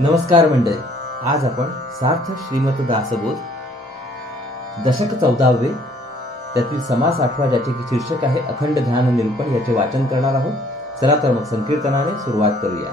नमस्कार मंडळी, आज आपण सार्थ श्रीमत दासबोध दशक 14वे त्यातील समास 8वा ज्याचे की शीर्षक आहे अखंड ध्यान निरूपण याचे वाचन करणार आहोत। चला तर मग संकीर्तनाने सुरुवात करूया।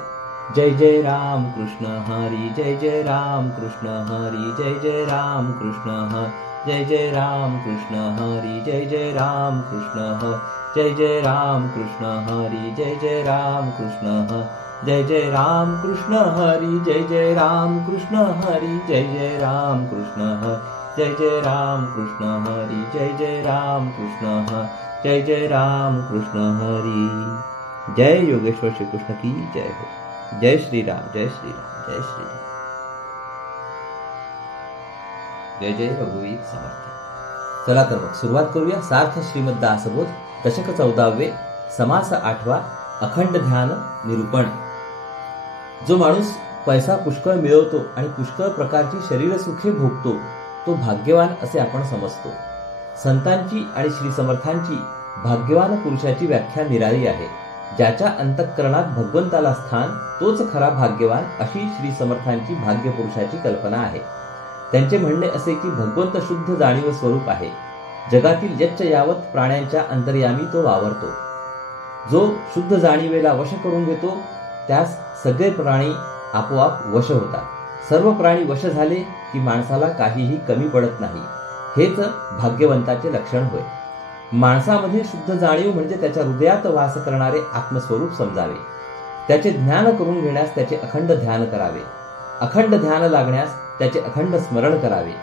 जय जय राम कृष्ण हरी, जय जय राम कृष्ण हरी, जय जय राम कृष्ण हरी, जय जय राम कृष्ण हरी, जय जय राम कृष्ण हरी, जय जय राम कृष्ण हरी, जय जय राम कृष्ण हरी, जय जय राम कृष्ण हरी, जय जय राम कृष्ण हरी, जय जय राम कृष्ण हरी, जय जय राम कृष्ण हरी, जय जय राम कृष्ण हरी, जय जय राम कृष्ण हरी। जय योगेश्वर श्री कृष्ण की जय हो। जय श्री राम, जय श्री राम, जय श्री राम। जय जय रघुवीर समर्थ। चला तर मग सुरुवात करूया। सार्थ श्रीमद दासबोध दशक 14वे समास 8वा अखंड ध्यान निरूपण। जो माणूस पैसा पुष्कळ मिळवतो आणि पुष्कळ प्रकारची शरीर सुखे भोगतो तो भाग्यवान असे आपण समजतो। संतांची आणि श्री समर्थांची भाग्यवान पुरुषाची व्याख्या निराळी आहे। ज्याच्या अंतःकरणात भगवंताला स्थान तोच खरा भाग्यवान अशी श्री समर्थांची भाग्य पुरुषाची कल्पना आहे। त्यांचे म्हणणे असे की भगवंत शुद्ध जाणीव स्वरूप आहे। जगातील यच्च यावत प्राण्यांच्या अंतर्यामी तो वावरतो। जो शुद्ध जाणीवेला वश करून घेतो त्यास सगळे प्राणी आपोआप वश होतात। सर्व प्राणी वश झाले की माणसाला काहीही कमी पडत नाही। हेच भाग्यवंताचे लक्षण होय। माणसामध्ये शुद्ध जाणीव म्हणजे त्याच्या हृदयात वास करणारे आत्मस्वरूप समजावे। त्याचे ज्ञान करून घेण्यास त्याचे अखंड ध्यान करावे। अखंड ध्यान लागण्यास त्याचे अखंड स्मरण करावे।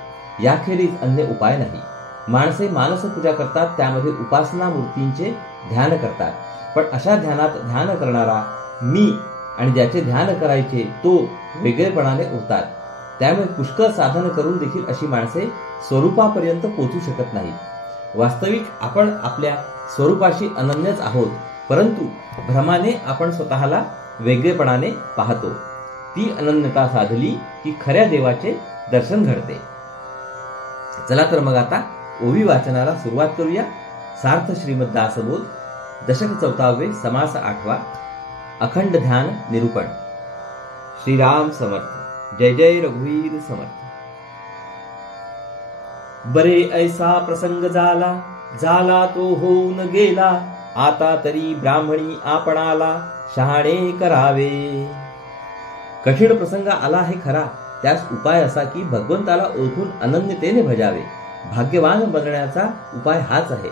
याखेरीज अन्य उपाय नाही। माणसे मानस पूजा करतात, त्यामध्ये उपासना मूर्तींचे ध्यान करतात, पण अशा ध्यानात ध्यान करणारा मी आणि ज्याचे ध्यान करायचे तो वेगळेपणाने उरतात। त्यामुळे पुष्कळ साधन करून देखील अशी माणसे स्वरूपापर्यंत पोहोचू शकत नाहीत। वास्तविक आपण आपल्या स्वरूपाशी अनन्यच आहोत, परंतु भ्रमाने आपण स्वतःला वेगळेपणाने पाहतो। ती अनन्यता साधली की खऱ्या देवाचे दर्शन घडते। चला तर मग आता ओवी वाचनाला सुरुवात करूया। सार्थ श्रीमद दासबोध दशक 14वे समास 8वा अखंड ध्यान निरूपण। श्रीराम समर्थ। जय जय रघुवीर समर्थ। बरे ऐसा प्रसंग झाला, झाला तो होऊन गेला, आता तरी ब्राह्मणी आपणाला शहाणे करावे। कठीण प्रसंग आला आहे खरा, त्यास उपाय असा की भगवंताला ओळखून अनन्यतेने भजावे। भाग्यवान बनण्याचा उपाय हाच आहे।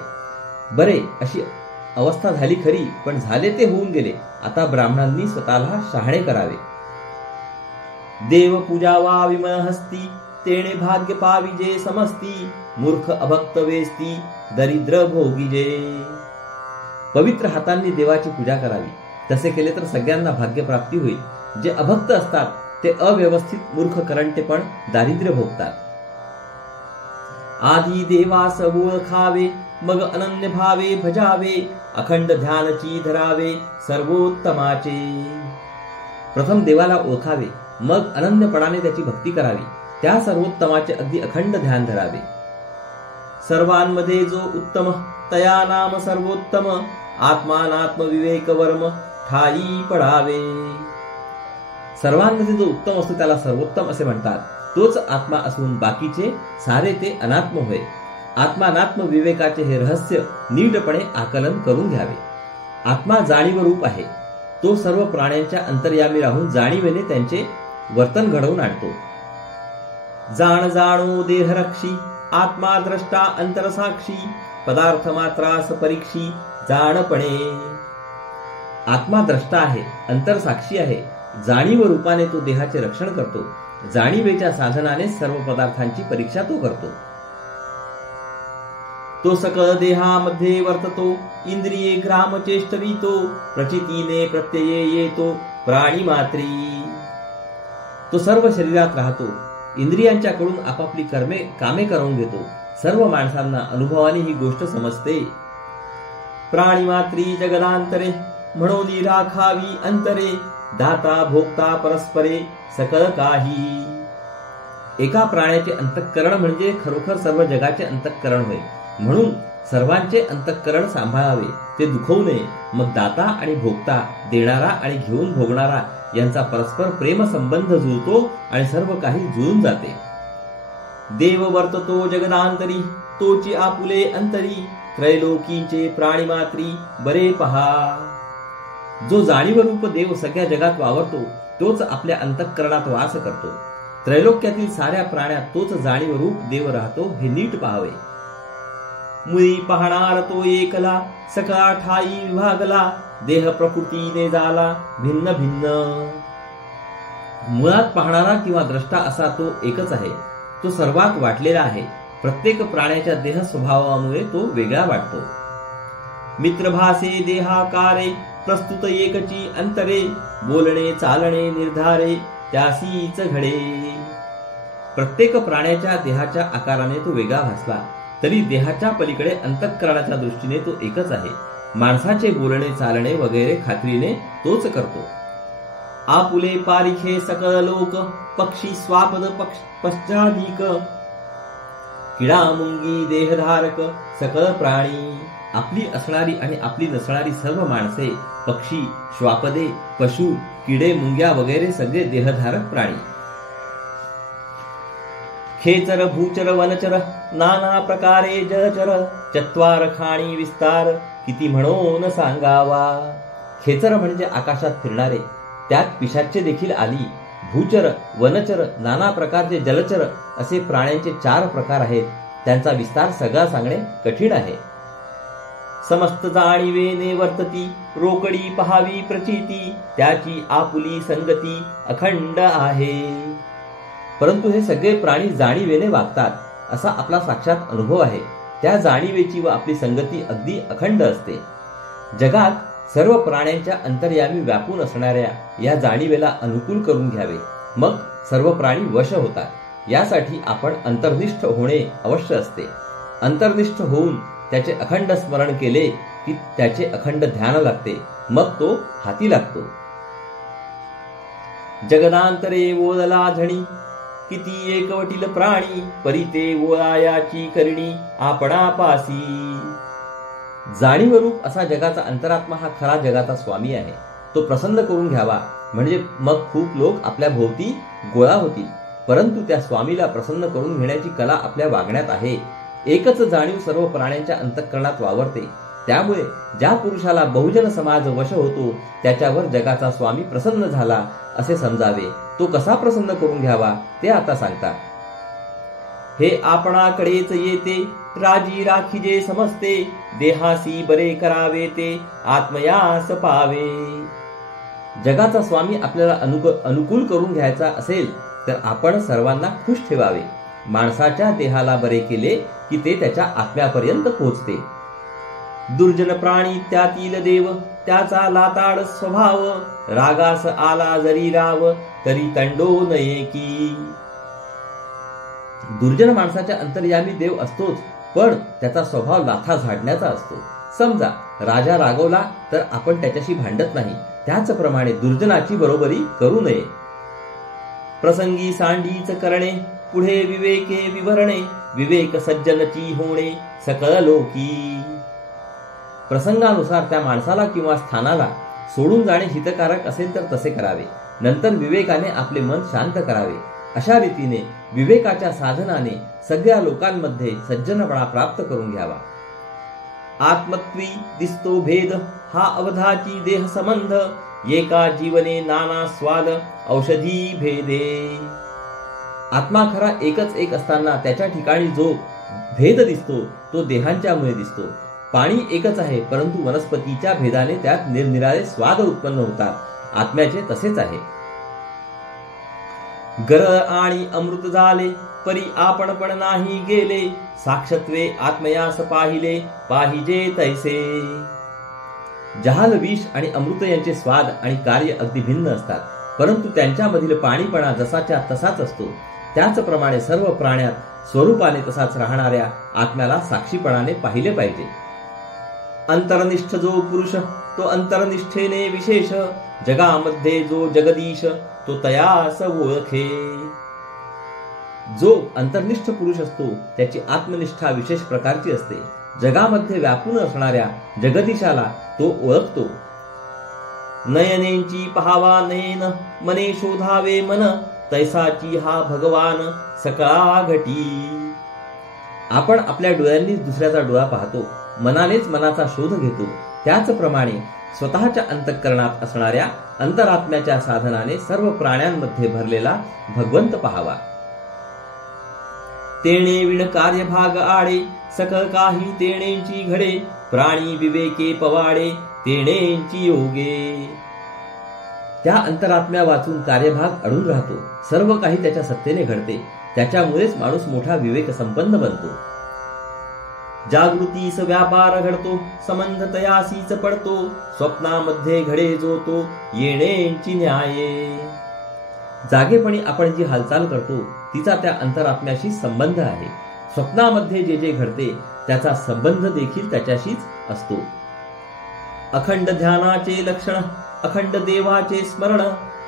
बरे अशी अवस्था झाली खरी, पण झाले ते होऊन गेले, आता ब्राह्मणांनी स्वतःला शहाणे करावे। देव पूजावा विमळ हस्ती, तेणे भाग्य पाविजे समस्ती, मूर्ख अभक्त वेस्ती, दरिद्र भोगीजे। पवित्र हातांनी देवाची पूजा करावी, तसे केले तर सगळ्यांना भाग्य प्राप्ती होईल। जे अभक्त असतात ते अव्यवस्थित मूर्ख करंटेपण दारिद्र्य भोगतात। आधी देवास ओळखावे, मग अनन्य भावे भजावे, अखंड ध्यानची धरावे सर्वोत्तमाचे। प्रथम देवाला ओळखावे, मग अनन्यपणाने त्याची भक्ती करावी, त्या सर्वोत्तमाचे अगदी अखंड ध्यान धरावे। सर्वांमध्ये जो उत्तम तया नाम सर्वोत्तम, आत्मानात्म विवेक वर्म ठाई पडावे। सर्वांमध्ये जो उत्तम असतो त्याला सर्वोत्तम असे म्हणतात। तोच आत्मा असून बाकीचे सारे ते अनात्म होय। आत्मानात्म विवेकाचे हे रहस्य नीटपणे आकलन करून घ्यावे। आत्मा जाणीव रूप आहे। तो सर्व प्राण्यांच्या अंतर्यामी राहून जाणीवेने त्यांचे वर्तन घडवून आणतो। जाण जाणो देहरक्षी, आत्मा द्रष्टा अंतरसाक्षी, पदार्थ मात्रास परीक्षी जाणपणे। आत्मा द्रष्टा आहे, अंतरसाक्षी आहे, जाणीव रूपाने तो देहाचे रक्षण करतो। जाणीवेच्या साधनाने सर्व पदार्थांची परीक्षा तो करतो। तो सकळ देहामध्ये वर्ततो, इंद्रिये ग्राम चेष्टवितो, प्रचितीने प्रत्यये येतो प्राणी मात्री। तो सर्व शरीरात राहतो, इंद्रियांच्याकडून आपापली कामे करून घेतो। सर्व माणसांना अनुभवाने ही गोष्ट समजते। प्राणी मात्री जगदांतरे, म्हणून राखावी अंतरे, दाता भोक्ता परस्परे सकळ काही। एका प्राण्याचे अंतःकरण म्हणजे खरोखर सर्व जगाचे अंतःकरण होय। म्हणून सर्वांचे अंतःकरण सांभाळावे, ते दुखवू नये. मग दाता आणि भोगता, देणारा आणि घेऊन भोगणारा यांचा परस्पर प्रेम संबंध जुळतो आणि सर्व काही जुळून जाते. देव वर्ततो जगदांतरी, तोची आपुले अंतरी, त्रैलोकींचे प्राणीमात्री बरे पहा. जो जाणीवरूप देव सगळ्या जगात वावरतो, तोच आपल्या अंतःकरणात वास करतो. त्रैलोक्यातील साऱ्या प्राण्यात तोच जाणीवरूप देव राहतो, हे नीट पाहावे. मुळी पाहणार तो एकला, सकळा ठाई विभागला, देह प्रकृतीने झाला भिन्न भिन्न. मुळात पाहणारा किंवा द्रष्टा असा तो एकच आहे. तो सर्वात वाटलेला आहे. प्रत्येक प्राण्याच्या देह स्वभावामुळे तो वेगळा वाटतो. मित्रभासे देहाकारे, प्रस्तुत एकची अंतरे, बोलणे चालणे निर्धारे त्यासीच घडे. प्रत्येक प्राण्याच्या देहाच्या आकाराने तो वेगळा भासला, तरी देहाच्या पलीकडे अंतःकरणाच्या दृष्टीने तो एकच आहे. माणसाचे बोलणे चालणे वगैरे खात्रीने तोच करतो. आपुले पारिखे सकळ लोक, पक्षी स्वापद पश्चाधिक, किडा मुंगी देहधारक सकळ प्राणी. आपली असणारी आणि आपली नसणारी सर्व माणसे, पक्षी, श्वापदे, पशु, किडे मुंग्या वगैरे सगळे देहधारक प्राणी. खेचर भूचर वनचर, नाना प्रकारे जलचर, चत्वार खाणी विस्तार, किती म्हणून सांगावा. खेचर म्हणजे आकाशात फिरणारे, त्यात पिशाच्चे देखील आली. भूचर, वनचर, नाना प्रकारचे जलचर असे प्राण्यांचे 4 प्रकार आहेत. त्यांचा विस्तार सगळा सांगणे कठीण आहे. समस्त जाणीवेने वर्तती, रोकडी पहावी प्रचिती, त्याची आपुली संगती अखंड आहे. परंतु हे सगळे प्राणी जाणीवेने वागतात, असा आपला साक्षात अनुभव आहे. त्या जाणीवेची व आपली संगती अगदी अखंड असते. जगात सर्व प्राण्यांच्या अंतर्यामी व्यापून असणाऱ्या या जाणीवेला अनुकूल करून घ्यावे, मग सर्व प्राणी वश होतात. यासाठी आपण अंतर्निष्ठ होणे अवश्य असते. अंतर्निष्ठ होऊन त्याचे अखंड स्मरण केले की त्याचे अखंड ध्यान लागते, मग तो हाती लागतो. जगदांतरे ओळला झणी, किती एकवटील प्राणी, परिते ओळायाची करणी आपणापासी. जाणीवरूप असा जगाचा अंतरात्मा हा खरा जगाचा स्वामी आहे. तो प्रसन्न करून घ्यावा, म्हणजे मग खूप लोक आपल्या भोवती गोळा होतील. परंतु त्या स्वामीला प्रसन्न करून घेण्याची कला आपल्या वागण्यात आहे. एकच जाणीव सर्व प्राण्यांच्या अंतःकरणात वावरते. त्यामुळे ज्या पुरुषाला बहुजन समाज वश होतो, त्याच्यावर जगाचा स्वामी प्रसन्न झाला असे समजावे. तो कसा प्रसन्न करून घ्यावा ते आता सांगतात. हे आपणाकडेच येते, राजी राखीजे समजते, देहासी बरे करावे ते आत्मयास पावे. जगाचा स्वामी आपल्याला अनुकूल करून घ्यायचा असेल तर आपण सर्वांना खुश ठेवावे. माणसाच्या देहाला बरे केले की ते त्याच्या आत्म्यापर्यंत पोहोचते. दुर्जन प्राणी त्यातील देव, त्याचा लाताड स्वभाव, रागास आला जरी राव, तरी तंडो नये की. दुर्जन माणसाच्या अंतर्यामी देव असतोच, पण त्याचा स्वभाव लाथा झाडण्याचा असतो. समजा राजा रागवला तर आपण त्याच्याशी भांडत नाही, त्याचप्रमाणे दुर्जनाची बरोबरी करू नये. प्रसंगी सांडीच करणे, पुढे विवेके विवरणे, विवेक सज्जनची होणे सकळ लोकी. प्रसंगानुसार त्या माणसाला किंवा स्थानाला सोडून जाणे हितकारक असेल तर तसे करावे. नंतर विवेकाने आपले मन शांत करावे. अशा रीतीने विवेकाच्या साधनाने सगळ्या लोकांमध्ये सज्जनपणा प्राप्त करून घ्यावा. आत्मत्वी दिसतो भेद, हा अवधाची देह संबंध, एका जीवने नाना स्वाद औषधी भेदे. आत्मा खरा एकच एक असताना त्याच्या ठिकाणी जो भेद दिसतो तो देहांच्यामुळे दिसतो. पाणी एकच आहे, परंतु वनस्पतीच्या भेदाने त्यात निरनिराळे स्वाद उत्पन्न होतात. आत्म्याचे तसेच आहे. गरळ आणि अमृत झाले, परी आपण पण नाही गेले, साक्षत्वे आत्मयास पाहिले, पाहिजे तैसे. जहाल, विष आणि अमृत यांचे स्वाद आणि कार्य अगदी भिन्न असतात, परंतु त्यांच्यामधील पाणीपणा जसाच्या तसाच असतो. त्याचप्रमाणे सर्व प्राण्यात स्वरूपाने तसाच राहणाऱ्या आत्म्याला साक्षीपणाने पाहिले पाहिजे. अंतरनिष्ठ जो पुरुष तो अंतरनिष्ठेने विशेष, जगामध्ये जो जगदीश तो तयास ओळखे. जो अंतर्निष्ठ पुरुष असतो त्याची आत्मनिष्ठा विशेष प्रकारची असते. जगामध्ये व्यापून असणाऱ्या जगदीशाला तो ओळखतो. नयनेंची पहावा नयन, मने शोधावे मन, तैसाची हा भगवान सकळा घटी. आपण आपल्या डोळ्यांनीच दुसऱ्याचा डोळा पाहतो, मनानेच मनाचा शोध घेतो. त्याचप्रमाणे स्वतःच्या अंतःकरणात असणाऱ्या अंतरात्म्याच्या साधनाने सर्व प्राण्यांमध्ये भरलेला भगवंत पाहावा. तेणे विण कार्यभाग आडे, सकळ काही तेणेंची घडे, प्राणी विवेके पवाडे, तेणेंची योगे. त्या अंतरात्म्या वाचून कार्यभाग अडून राहतो. सर्व काही त्याच्या सत्तेने घडते. त्याच्यामुळेच माणूस मोठा विवेक संपन्न बनतो. जागृतीस व्यापार घडतो, संबंध तयासीच पडतो, स्वप्नामध्ये घडे जो तो, येणेंची न्याये. जागेपणी आपण जी हालचाल करतो तिचा त्या अंतरात्म्याशी संबंध आहे. स्वप्नामध्ये जे जे घडते त्याचा संबंध देखील त्याच्याशीच असतो. अखंड ध्यानाचे लक्षण, अखंड देवाचे स्मरण,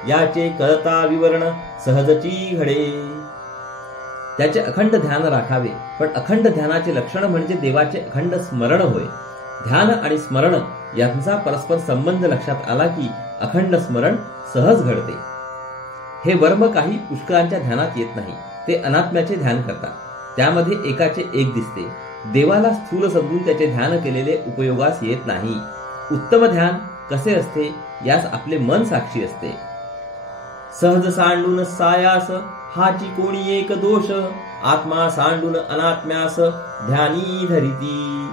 याचे कळता विवरण, सहजची घडे. त्याचे अखंड ध्यान राखावे. पण अखंड ध्यानाचे लक्षण म्हणजे देवाचे अखंड स्मरण होय. ध्यान आणि स्मरण यांचा परस्पर संबंध लक्षात आला की अखंड स्मरण सहज घडते. हे वर्म काही पुष्कळांच्या ध्यानात येत नाही. ते अनात्म्याचे ध्यान करतात. त्यामध्ये एकाचे एक दिसते. देवाला स्थूल समजून त्याचे ध्यान केलेले उपयोगास येत नाही. उत्तम ध्यान कसे असते यास आपले मन साक्षी असते. सहज सांडून सायास, हाची कोणी एक दोष, आत्मा सांडून अनात्म्यास, ध्यानी धरिती.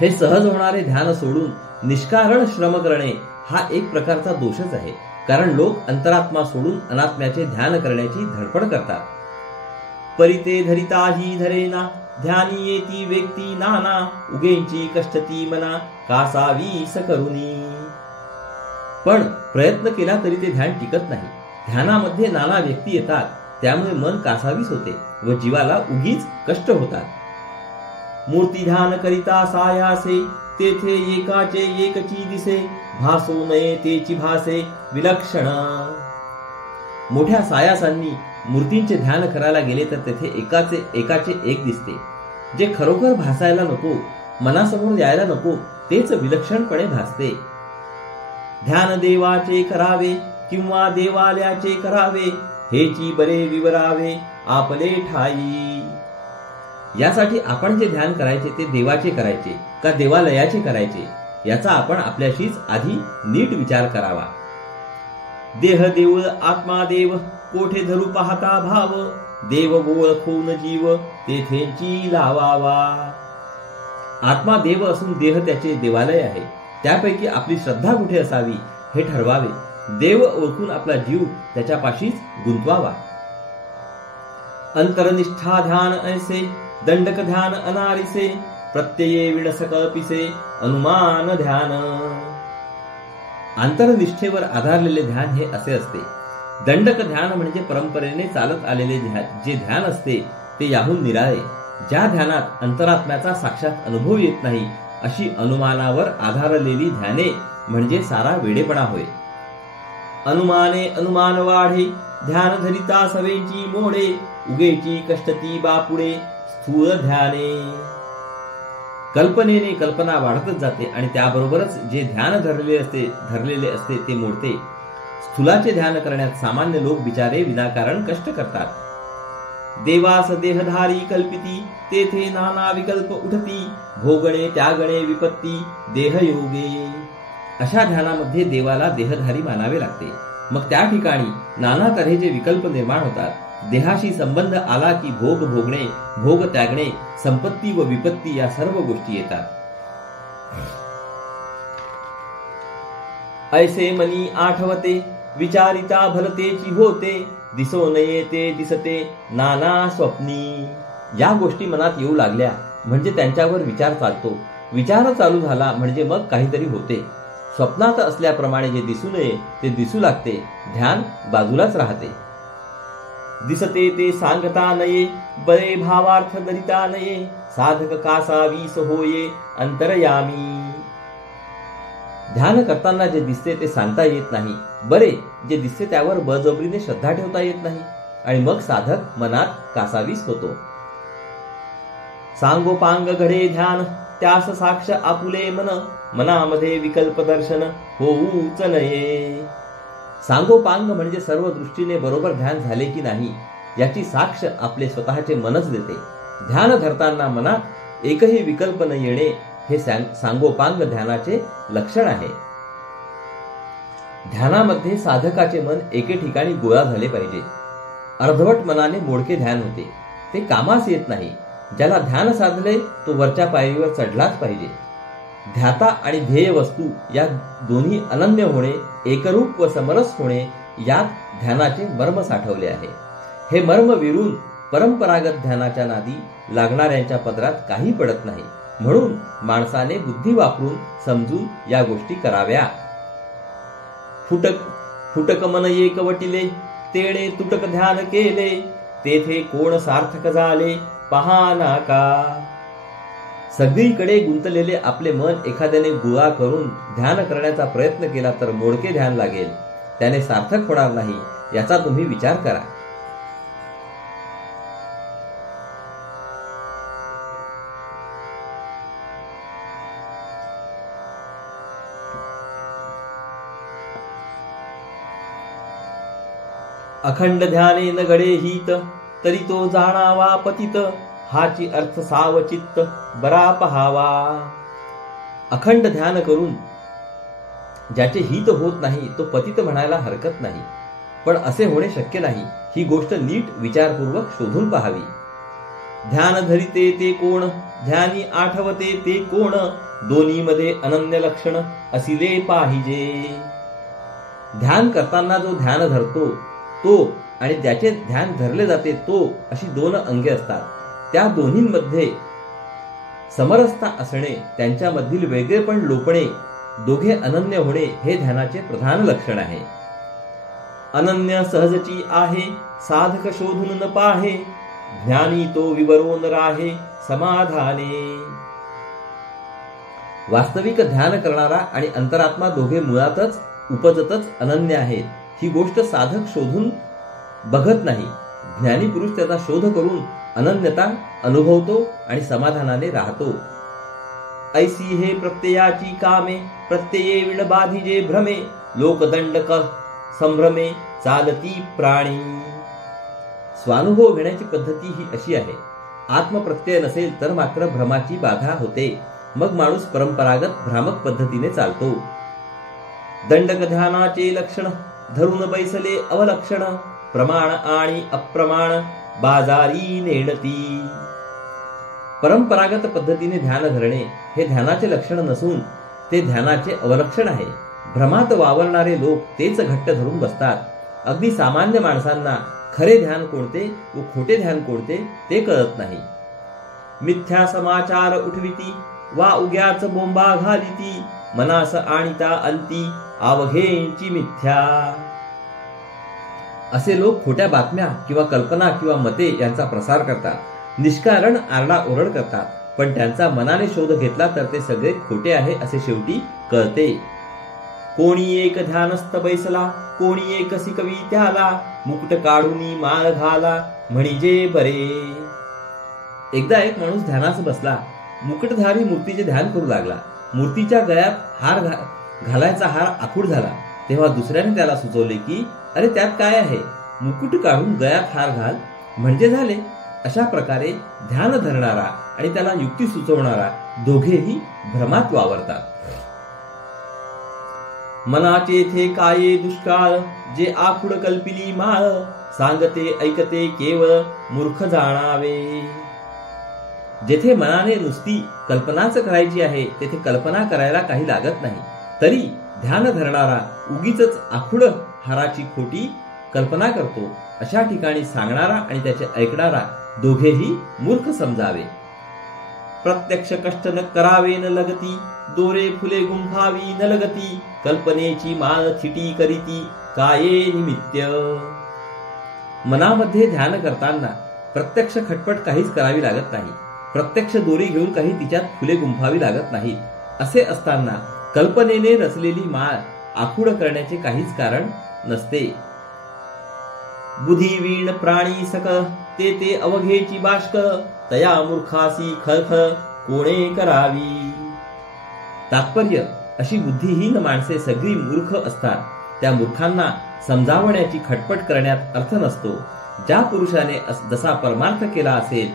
हे सहज होणारे ध्यान सोडून निष्कारण श्रम करणे हा एक प्रकारचा दोषच आहे. कारण लोक अंतरात्मा सोडून अनात्म्याचे ध्यान करण्याची धडपड करतात. परिते धरिताही धरेना, ध्यानी येती व्यक्ती नाना, उगेंची कष्टती मना, कासावी सकरुनी. पण प्रयत्न केला तरी ते ध्यान टिकत नाही. ध्यानामध्ये नाना व्यक्ती येतात. त्यामुळे मन कासावीस होते व जीवाला उगीच कष्ट होतात. मूर्ती ध्यान करिता सायासे, तेथे एकाचे एकची दिसे, भासो नये तेची भासे, विलक्षण. मोठ्या सायासांनी मूर्तींचे ध्यान करायला गेले तर तेथे एकाचे एक दिसते. जे खरोखर भासायला नको, मनासमोर यायला नको, तेच विलक्षणपणे भासते. ध्यान देवाचे करावे किंवा देवालयाचे करावे, हेची बरे विवरावे आपले ठाई. यासाठी आपण जे ध्यान करायचे ते देवाचे करायचे का देवालयाचे करायचे याचा आपण आपल्याशीच आधी नीट विचार करावा. देह देऊळ आत्मा देव, कोठे धरू पाहता भाव, देव ओळखून जीव तेथेंची लावावा. आत्मा देव असून देह त्याचे देवालय आहे. त्यापैकी आपली श्रद्धा कुठे असावी हे ठरवावे. देव ओळखून आपला जीव त्याच्यापाशीच गुंतवावा. अंतरनिष्ठा ध्यान ऐसे, दंडक ध्यान अनारिसे, प्रत्यये विण सकळपिसे, अनुमान ध्यान. अंतरनिष्ठेवर आधारलेले ध्यान हे असे असते. दंडक ध्यान म्हणजे परंपरेने चालत आलेले जे ध्यान असते ते याहून निराळे. ज्या ध्यानात अंतरात्म्याचा साक्षात अनुभव येत नाही अशी अनुमानावर आधारलेली ध्याने म्हणजे सारा वेडेपणा होय. अनुमाने अनुमान वाढे, ध्यान धरिता सवेची मोडे, उगेची कष्टती बापुडे, स्थूल ध्याने. कल्पनेने कल्पना वाढतच जाते आणि त्याबरोबरच जे ध्यान धरलेले असते ते मोडते. स्थूलाचे ध्यान करण्यात सामान्य लोक बिचारे विनाकारण कष्ट करतात. देवास देहधारी कल्पिती, तेथे नाना विकल्प उठती, भोगणे त्यागणे विपत्ती, देहयोगे. अशा ध्यानामध्ये देवाला देहधारी मानावे लागते. मग त्या ठिकाणी नाना तऱ्हेचे विकल्प निर्माण होतात. देहाशी संबंध आला की भोग भोगणे, भोग त्यागणे, संपत्ती व विपत्ती या सर्व गोष्टी येतात. ऐसे मनी आठवते, विचारिता भलतेची होते, दिसो नये ते दिसते, नाना स्वप्नी. या गोष्टी मनात येऊ लागल्या म्हणजे त्यांच्यावर विचार चालतो. विचार चालू झाला म्हणजे मग काहीतरी होते. स्वप्नात असल्याप्रमाणे जे दिसू नये ते दिसू लागते. ध्यान बाजूलाच राहते. दिसते ते सांगता नये, बरे भावार्थ दरिता नये, साधक कासा वीस होये अंतरयामी. ध्यान करताना जे दिसते ते सांगता येत नाही. बरे जे दिसते त्यावर बळजबरीने श्रद्धा ठेवता येत नाही आणि मग साधक मनात कासावीस होतो. सांगोपांग घडे ध्यान, त्यास साक्ष आपुले मन, मनामध्ये विकल्प दर्शन होऊच नये. सांगोपांग म्हणजे सर्व दृष्टीने बरोबर ध्यान झाले की नाही याची साक्ष आपले स्वतःचे मनच देते. ध्यान धरताना मनात एकही विकल्प न येणे हे सांगोपांग ध्यानाचे लक्षण आहे. ध्यानामध्ये साधकाचे मन एके ठिकाणी गोळा झाले पाहिजे. अर्धवट मनाने मोडके ध्यान होते, ते कामास येत नाही. ज्याला ध्यान साधले तो वरच्या पायरीवर चढलाच पाहिजे. ध्याता आणि ध्येय वस्तू या दोन्ही अनन्य होणे, एकरूप व समरस होणे यात ध्यानाचे मर्म साठवले आहे. हे मर्म विरून परंपरागत ध्यानाच्या नादी लागणाऱ्यांच्या पदरात काही पडत नाही. म्हणून माणसाने बुद्धी वापरून समजून या गोष्टी कराव्या. फुटक मन एक वटिले, तेणे तुटक ध्यान केले, तेथे कोण सार्थक झाले पहाना का. सगळीकडे गुंतलेले आपले मन एखाद्याने गोळा करून ध्यान करण्याचा प्रयत्न केला तर मोडके ध्यान लागेल, त्याने सार्थक होणार नाही याचा तुम्ही विचार करा. अखंड ध्याने न घडे हित, तरी तो जाणावा पतित, हाची अर्थ सावचित्त बरा पहावा. अखंड ध्यान करून ज्याचे हित होत नाही तो पतित म्हणायला हरकत नाही. पण असे होणे शक्य नाही, ही गोष्ट नीट विचारपूर्वक शोधून पाहावी. ध्यान धरिते ते कोण, ध्यानी आठवते ते कोण, दोन्ही मध्ये अनन्य लक्षण असिले पाहिजे. ध्यान करताना जो ध्यान धरतो तो आणि ज्याचे ध्यान धरले जाते तो अशी दोन अंगे असतात. त्या दोन्हींमध्ये समरसता असणे, त्यांच्यामधील वेगळेपण लोपणे, दोघे अनन्य होणे हे ध्यानाचे प्रधान लक्षण आहे. अनन्य सहजची आहे, साधक शोधून न पाहे, ज्ञानी तो विवरून राहे समाधाने. वास्तविक ध्यान करणारा आणि अंतरात्मा दोघे मुळातच उपजतच अनन्य आहेत. ही गोष्ट साधक शोधून बघत नाही. ज्ञानी पुरुष त्याचा शोध करून अनन्यता अनुभवतो आणि समाधानाने राहतो. ऐसी हे प्रत्ययाची कामे, प्रत्यये विणबाधिजे भ्रमे, लोकदंडक संभ्रमे चालती प्राणी. स्वानुभव घेण्याची पद्धती ही अशी आहे. आत्मप्रत्यय नसेल तर मात्र भ्रमाची बाधा होते. मग माणूस परंपरागत भ्रामक पद्धतीने चालतो. दंडक ध्यानाचे लक्षण, धरून बैसले अवलक्षण, प्रमाण आणि अप्रमाण बाजारी नेणती. परंपरागत पद्धतीने ध्यान धरणे हे ध्यानाचे लक्षण नसून ते ध्यानाचे अवलक्षण आहे. भ्रमात वावरणारे लोक तेच घट्ट धरून बसतात. अगदी सामान्य माणसांना खरे ध्यान कोणते व खोटे ध्यान कोणते ते कळत नाही. मिथ्या समाचार उठविती, वा उग्याच बोंबा घालिती, मनास आणिता अंती आवघेंची मिथ्या. असे लोक खोट्या बातम्या किंवा कल्पना किंवा मते यांचा प्रसार करतात. निष्कारण आरडाओरड करतात. पण त्यांचा मनाने शोध घेतला तर ते सगळे खोटे आहे असे शेवटी कळते. कोणी एक ध्यानस्थ बैसला, कोणी एक शिकवी त्याला, मुकुट काढूनी माळ घाला म्हणजे बरे. एकदा एक माणूस ध्यानास बसला. मुकुटधारी मूर्तीचे ध्यान करू लागला. मूर्तीच्या गळ्यात हार घालायचा हार आखूड झाला. तेव्हा दुसऱ्याने त्याला सुचवले की अरे त्यात काय आहे, मुकुट काढून गळ्यात हार घाल म्हणजे झाले. अशा प्रकारे ध्यान धरणारा आणि त्याला युक्ती सुचवणारा दोघेही भ्रमात वावरतात. मनाचे थे काये दुष्काळ, जे आखुड कल्पिली माळ, सांगते ऐकते केवळ मूर्ख जाणावे. जेथे मनाने नुसती कल्पनाच करायची आहे तेथे कल्पना करायला काही लागत नाही. तरी ध्यान धरणारा उगीच आखुड हाराची खोटी कल्पना करतो. अशा ठिकाणी सांगणारा आणि त्याचे ऐकणारा दोघेही मूर्ख समजावे. प्रत्यक्ष कष्ट न करावे न लगती, दोरे फुले गुंफावी न लगती, कल्पनेची मान थिटी करीती काये निमित्य. मनामध्ये ध्यान करताना प्रत्यक्ष खटपट काहीच करावी लागत नाही. प्रत्यक्ष दोरी घेऊन काही तिच्यात फुले गुंफावी लागत नाहीत. असे असताना कल्पनेने रचलेली माळ आखूड करण्याचे काहीच कारण नसते. बुधी वीण प्राणी सक, ते अवघेची बाष्क, तया मूर्खासी खळखळ कोणे करावी. तात्पर्य, अशी बुद्धिहीन माणसे सगळी मूर्ख असतात. त्या मूर्खांना समजावण्याची खटपट करण्यात अर्थ नसतो. ज्या पुरुषाने जसा परमार्थ केला असेल,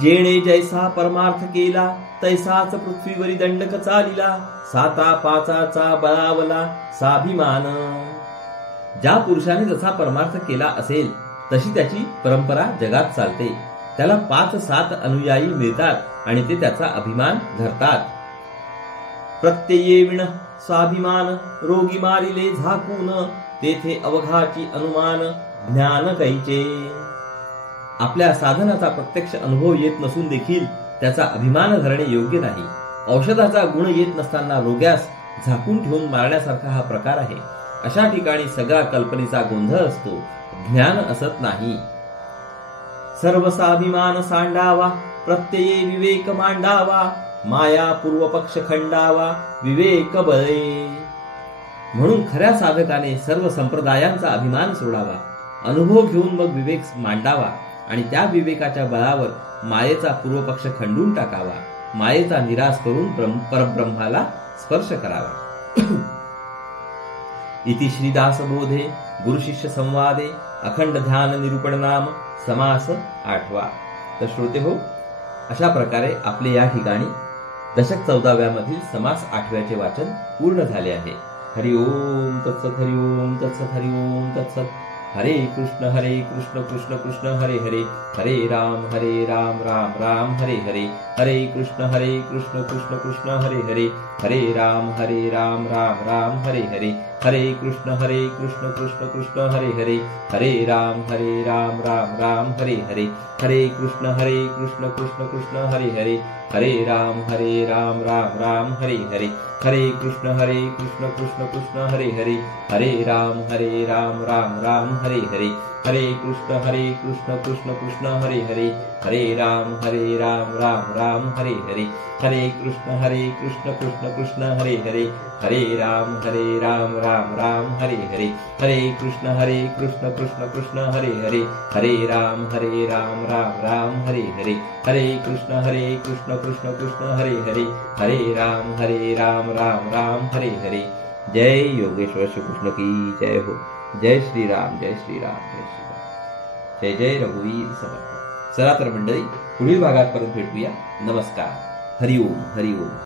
जेणे जैसा परमार्थ केला तैसाच पृथ्वीवरी दंडक चालिला. साता पाचाचा बळावला साभिमान. ज्या पुरुषाने जसा परमार्थ केला असेल तशी त्याची परंपरा जगात चालते. त्याला 5-7 अनुयायी मिळतात आणि ते त्याचा अभिमान धरतात. प्रत्यये विण स्वाभिमान रोगी मारिले झाकून. तेथे अवघाची अनुमान ज्ञान कैचे. आपल्या साधनाचा प्रत्यक्ष अनुभव येत नसून देखील त्याचा अभिमान धरणे योग्य नाही. औषधाचा गुण येत नसताना रोग्यास झाकून ठेवून मारण्यासारखा हा प्रकार आहे. अशा ठिकाणी सगळा कल्पनेचा गोंधळ असतो, ज्ञान असत नाही. सर्वसाभिमान सांडावा प्रत्यये विवेक मांडावा. माया पूर्व पक्ष खंडावा विवेक बळे. म्हणून खऱ्या साधकाने सर्व संप्रदायांचा अभिमान सोडावा. अनुभव घेऊन मग विवेक मांडावा आणि त्या विवेकाच्या बळावर मायेचा पूर्वपक्ष खंडून टाकावा. मायेचा निराश करून परब्रह्माला स्पर्श करावा. इति श्रीदासबोधे गुरुशिष्य संवादे अखंड ध्यान निरूपण नाम समास 8वा. तर श्रोते हो, अशा प्रकारे आपले या ठिकाणी दशक 14व्या मधील समास 8व्याचे वाचन पूर्ण झाले आहे. हरि ओम तत्सत. हरि ओम तत्सत. हरि ओम तत्सत. हरे कृष्ण कृष्ण कृष्ण हरे हरे. हरे राम राम राम हरे हरे. हरे कृष्ण कृष्ण कृष्ण हरे हरे. हरे राम राम राम हरे हरे. हरे कृष्ण कृष्ण कृष्ण हरे हरे. हरे राम राम राम हरे हरे. हरे कृष्ण कृष्ण कृष्ण हरे हरे. हरे राम राम राम हरे हरे. हरे कृष्ण कृष्ण कृष्ण हरे हरे. हरे राम राम राम हरे हरे. हरे कृष्ण कृष्ण कृष्ण हरे हरे. हरे राम राम राम हरे हरे. हरे कृष्ण कृष्ण कृष्ण हरे हरे. हरे राम राम राम हरे हरे. हरे कृष्ण कृष्ण कृष्ण हरे हरे. हरे राम राम राम हरे हरे. हरे कृष्ण कृष्ण कृष्ण हरे हरे. हरे राम राम हरे हरे. जय योगेश्वर श्री कृष्ण की जय हो. जय श्रीराम जय श्रीराम जय श्रीराम. जय जय रघुवीर समर्थ. चला तर मंडळी, पुढील भागात परत भेटूया. नमस्कार. हरिओम हरिओम.